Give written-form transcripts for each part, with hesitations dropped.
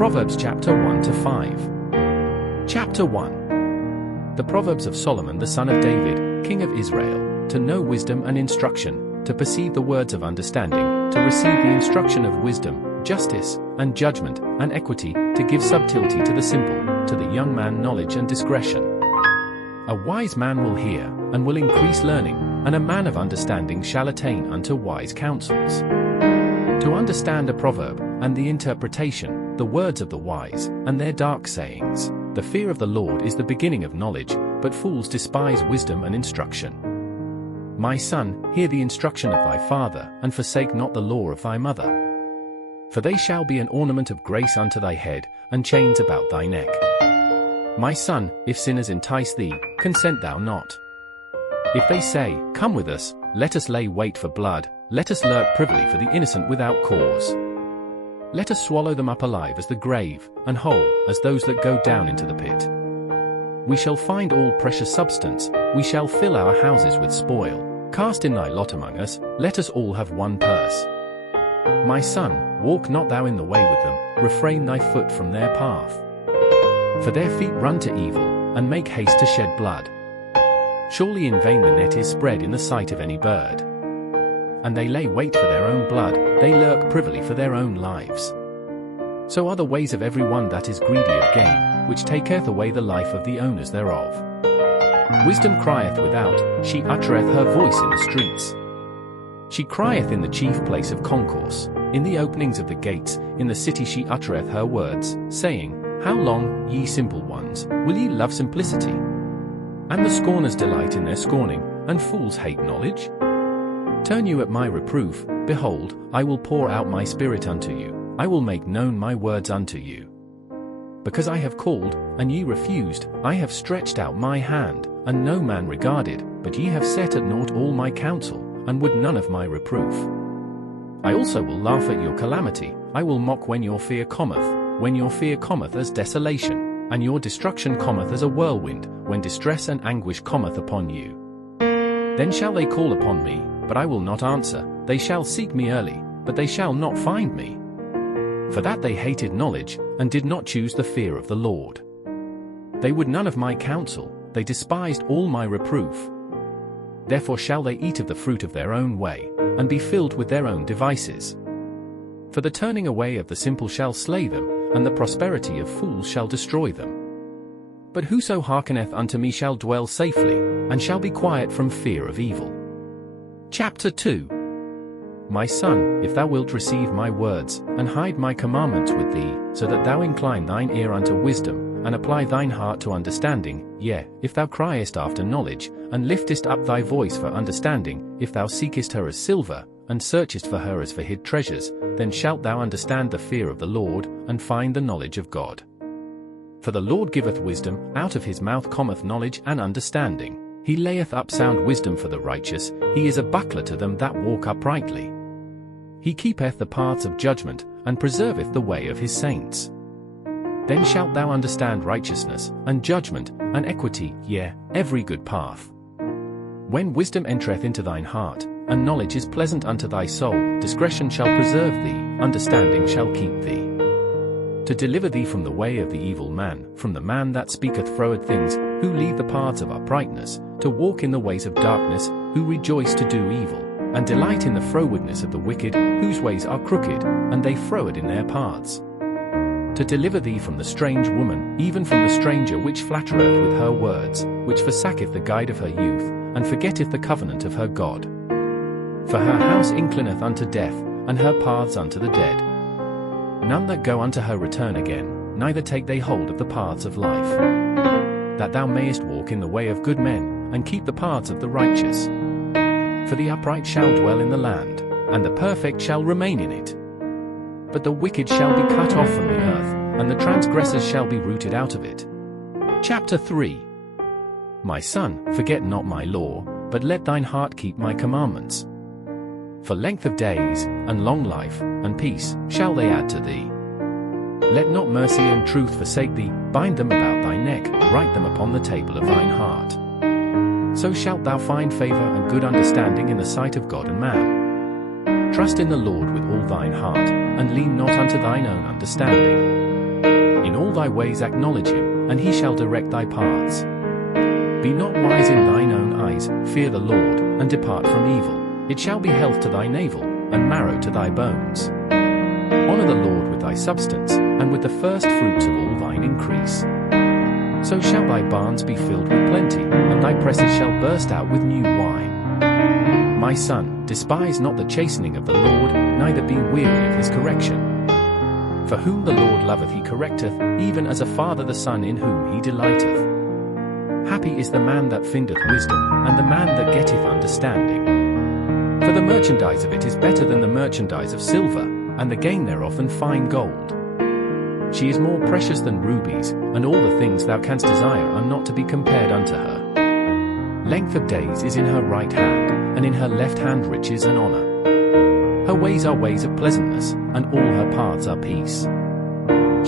Proverbs chapter 1 to 5. Chapter 1. The Proverbs of Solomon the son of David, king of Israel, to know wisdom and instruction, to perceive the words of understanding, to receive the instruction of wisdom, justice, and judgment, and equity, to give subtlety to the simple, to the young man knowledge and discretion. A wise man will hear, and will increase learning, and a man of understanding shall attain unto wise counsels. To understand a proverb, and the interpretation, the words of the wise, and their dark sayings. The fear of the Lord is the beginning of knowledge, but fools despise wisdom and instruction. My son, hear the instruction of thy father, and forsake not the law of thy mother. For they shall be an ornament of grace unto thy head, and chains about thy neck. My son, if sinners entice thee, consent thou not. If they say, Come with us, let us lay wait for blood, let us lurk privily for the innocent without cause. Let us swallow them up alive as the grave, and whole as those that go down into the pit. We shall find all precious substance, we shall fill our houses with spoil. Cast in thy lot among us, let us all have one purse. My son, walk not thou in the way with them, refrain thy foot from their path. For their feet run to evil, and make haste to shed blood. Surely in vain the net is spread in the sight of any bird. And they lay wait for their own blood, they lurk privily for their own lives. So are the ways of every one that is greedy of gain, which taketh away the life of the owners thereof. Wisdom crieth without, she uttereth her voice in the streets. She crieth in the chief place of concourse, in the openings of the gates, in the city she uttereth her words, saying, How long, ye simple ones, will ye love simplicity? And the scorners delight in their scorning, and fools hate knowledge? Turn you at my reproof, behold, I will pour out my spirit unto you, I will make known my words unto you. Because I have called, and ye refused, I have stretched out my hand, and no man regarded, but ye have set at naught all my counsel, and would none of my reproof. I also will laugh at your calamity, I will mock when your fear cometh, when your fear cometh as desolation, and your destruction cometh as a whirlwind, when distress and anguish cometh upon you. Then shall they call upon me, but I will not answer, they shall seek me early, but they shall not find me. For that they hated knowledge, and did not choose the fear of the Lord. They would none of my counsel, they despised all my reproof. Therefore shall they eat of the fruit of their own way, and be filled with their own devices. For the turning away of the simple shall slay them, and the prosperity of fools shall destroy them. But whoso hearkeneth unto me shall dwell safely, and shall be quiet from fear of evil. Chapter 2. My son, if thou wilt receive my words, and hide my commandments with thee, so that thou incline thine ear unto wisdom, and apply thine heart to understanding, yea, if thou criest after knowledge, and liftest up thy voice for understanding, if thou seekest her as silver, and searchest for her as for hid treasures, then shalt thou understand the fear of the Lord, and find the knowledge of God. For the Lord giveth wisdom, out of his mouth cometh knowledge and understanding. He layeth up sound wisdom for the righteous, he is a buckler to them that walk uprightly. He keepeth the paths of judgment, and preserveth the way of his saints. Then shalt thou understand righteousness, and judgment, and equity, yea, every good path. When wisdom entereth into thine heart, and knowledge is pleasant unto thy soul, discretion shall preserve thee, understanding shall keep thee. To deliver thee from the way of the evil man, from the man that speaketh froward things, who leave the paths of uprightness, to walk in the ways of darkness, who rejoice to do evil, and delight in the frowardness of the wicked, whose ways are crooked, and they froward in their paths. To deliver thee from the strange woman, even from the stranger which flattereth with her words, which forsaketh the guide of her youth, and forgetteth the covenant of her God. For her house inclineth unto death, and her paths unto the dead. None that go unto her return again, neither take they hold of the paths of life. That thou mayest walk in the way of good men, and keep the paths of the righteous. For the upright shall dwell in the land, and the perfect shall remain in it. But the wicked shall be cut off from the earth, and the transgressors shall be rooted out of it. Chapter 3. My son, forget not my law, but let thine heart keep my commandments. For length of days, and long life, and peace, shall they add to thee. Let not mercy and truth forsake thee, bind them about thy neck, write them upon the table of thine heart. So shalt thou find favor and good understanding in the sight of God and man. Trust in the Lord with all thine heart, and lean not unto thine own understanding. all thy ways acknowledge him, and he shall direct thy paths. Be not wise in thine own eyes, fear the Lord, and depart from evil. It shall be health to thy navel, and marrow to thy bones. Honor the Lord with thy substance, and with the first fruits of all thine increase. So shall thy barns be filled with plenty, and thy presses shall burst out with new wine. My son, despise not the chastening of the Lord, neither be weary of his correction. For whom the Lord loveth he correcteth, even as a father the son in whom he delighteth. Happy is the man that findeth wisdom, and the man that getteth understanding. For the merchandise of it is better than the merchandise of silver, and the gain thereof than fine gold. She is more precious than rubies, and all the things thou canst desire are not to be compared unto her. Length of days is in her right hand, and in her left hand riches and honor. Her ways are ways of pleasantness, and all her paths are peace.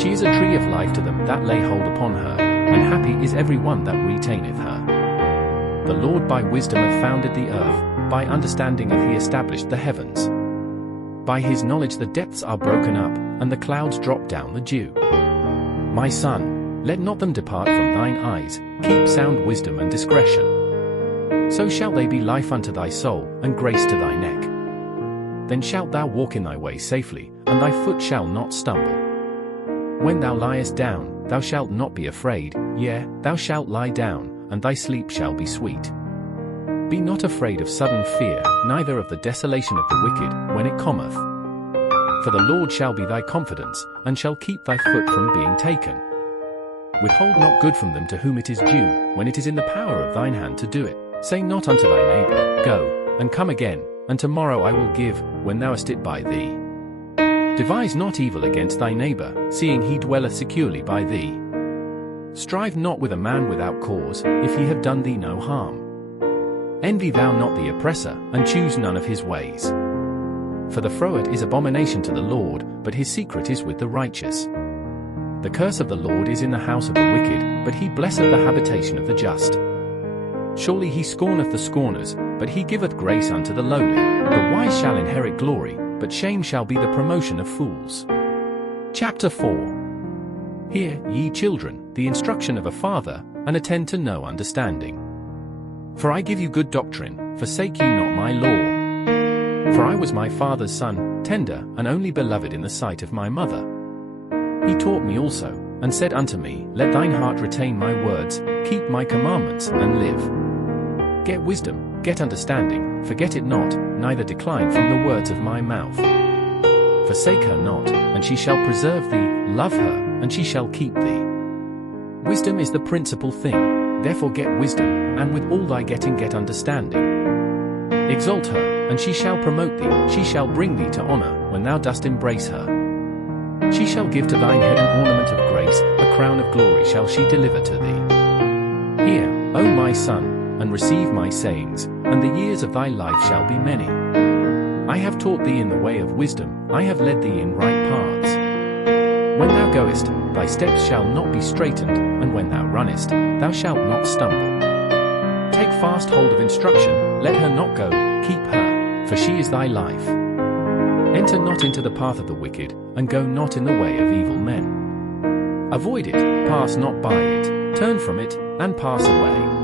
She is a tree of life to them that lay hold upon her, and happy is every one that retaineth her. The Lord by wisdom hath founded the earth, by understanding hath he established the heavens. By his knowledge the depths are broken up, and the clouds drop down the dew. My son, let not them depart from thine eyes, keep sound wisdom and discretion. So shall they be life unto thy soul, and grace to thy neck. Then shalt thou walk in thy way safely, and thy foot shall not stumble. When thou liest down, thou shalt not be afraid, yea, thou shalt lie down, and thy sleep shall be sweet. Be not afraid of sudden fear, neither of the desolation of the wicked, when it cometh. For the Lord shall be thy confidence, and shall keep thy foot from being taken. Withhold not good from them to whom it is due, when it is in the power of thine hand to do it. Say not unto thy neighbor, Go, and come again, and tomorrow I will give, when thou hast it by thee. Devise not evil against thy neighbor, seeing he dwelleth securely by thee. Strive not with a man without cause, if he have done thee no harm. Envy thou not the oppressor, and choose none of his ways. For the froward is abomination to the Lord, but his secret is with the righteous. The curse of the Lord is in the house of the wicked, but he blesseth the habitation of the just. Surely he scorneth the scorners, but he giveth grace unto the lowly. The wise shall inherit glory, but shame shall be the promotion of fools. Chapter 4. Hear, ye children, the instruction of a father, and attend to no understanding. For I give you good doctrine, forsake ye not my law. For I was my father's son, tender, and only beloved in the sight of my mother. He taught me also, and said unto me, Let thine heart retain my words, keep my commandments, and live. Get wisdom, get understanding, forget it not, neither decline from the words of my mouth. Forsake her not, and she shall preserve thee, love her, and she shall keep thee. Wisdom is the principal thing, therefore get wisdom, and with all thy getting get understanding. Exalt her, and she shall promote thee, she shall bring thee to honor, when thou dost embrace her. She shall give to thine head an ornament of grace, a crown of glory shall she deliver to thee. Hear, O my son, and receive my sayings, and the years of thy life shall be many. I have taught thee in the way of wisdom, I have led thee in right paths. When thou goest, thy steps shall not be straitened, and when thou runnest, thou shalt not stumble. Take fast hold of instruction, let her not go, keep her, for she is thy life. Enter not into the path of the wicked, and go not in the way of evil men. Avoid it, pass not by it, turn from it, and pass away.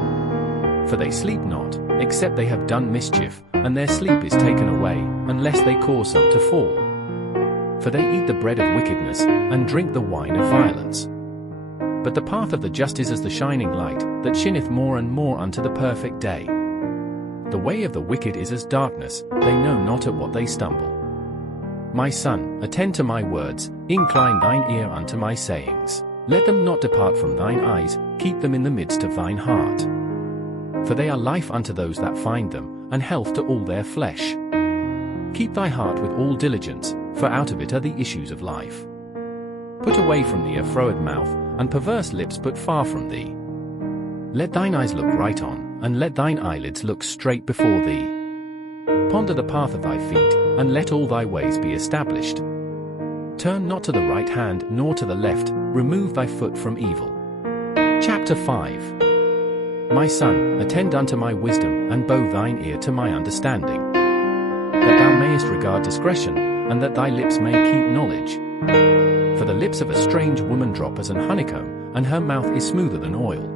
For they sleep not, except they have done mischief, and their sleep is taken away, unless they cause some to fall. For they eat the bread of wickedness, and drink the wine of violence. But the path of the just is as the shining light, that shineth more and more unto the perfect day. The way of the wicked is as darkness, they know not at what they stumble. My son, attend to my words, incline thine ear unto my sayings. Let them not depart from thine eyes, keep them in the midst of thine heart. For they are life unto those that find them, and health to all their flesh. Keep thy heart with all diligence, for out of it are the issues of life. Put away from thee a froward mouth, and perverse lips put far from thee. Let thine eyes look right on, and let thine eyelids look straight before thee. Ponder the path of thy feet, and let all thy ways be established. Turn not to the right hand, nor to the left, remove thy foot from evil. Chapter 5. My son, attend unto my wisdom, and bow thine ear to my understanding. That thou mayest regard discretion, and that thy lips may keep knowledge, For the lips of a strange woman drop as an honeycomb, and her mouth is smoother than oil.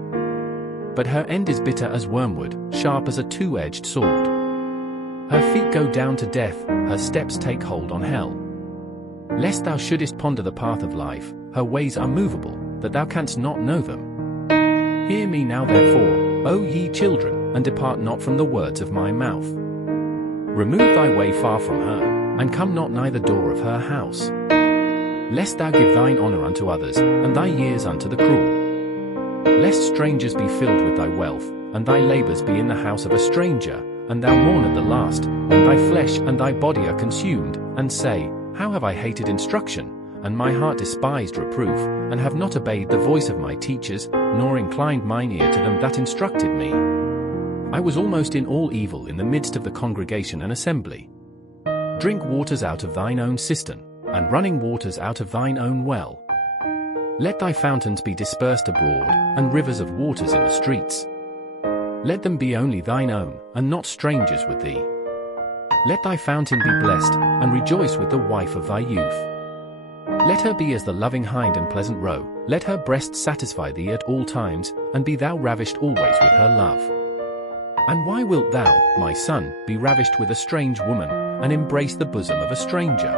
But her end is bitter as wormwood, sharp as a two-edged sword. Her feet go down to death, her steps take hold on hell. Lest thou shouldest ponder the path of life, her ways are movable, that thou canst not know them. Hear me now therefore, O ye children, and depart not from the words of my mouth. Remove thy way far from her, and come not nigh the door of her house. Lest thou give thine honor unto others, and thy years unto the cruel. Lest strangers be filled with thy wealth, and thy labors be in the house of a stranger, and thou mourn at the last, when thy flesh and thy body are consumed, and say, How have I hated instruction, and my heart despised reproof, and have not obeyed the voice of my teachers, nor inclined mine ear to them that instructed me. I was almost in all evil in the midst of the congregation and assembly. Drink waters out of thine own cistern, and running waters out of thine own well. Let thy fountains be dispersed abroad, and rivers of waters in the streets. Let them be only thine own, and not strangers with thee. Let thy fountain be blessed, and rejoice with the wife of thy youth. Let her be as the loving hind and pleasant roe, let her breast satisfy thee at all times, and be thou ravished always with her love. And why wilt thou, my son, be ravished with a strange woman, and embrace the bosom of a stranger?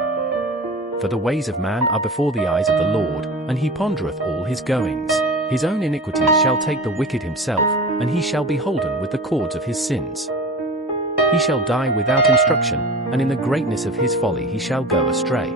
For the ways of man are before the eyes of the Lord, and he pondereth all his goings. His own iniquity shall take the wicked himself, and he shall be holden with the cords of his sins. He shall die without instruction, and in the greatness of his folly he shall go astray.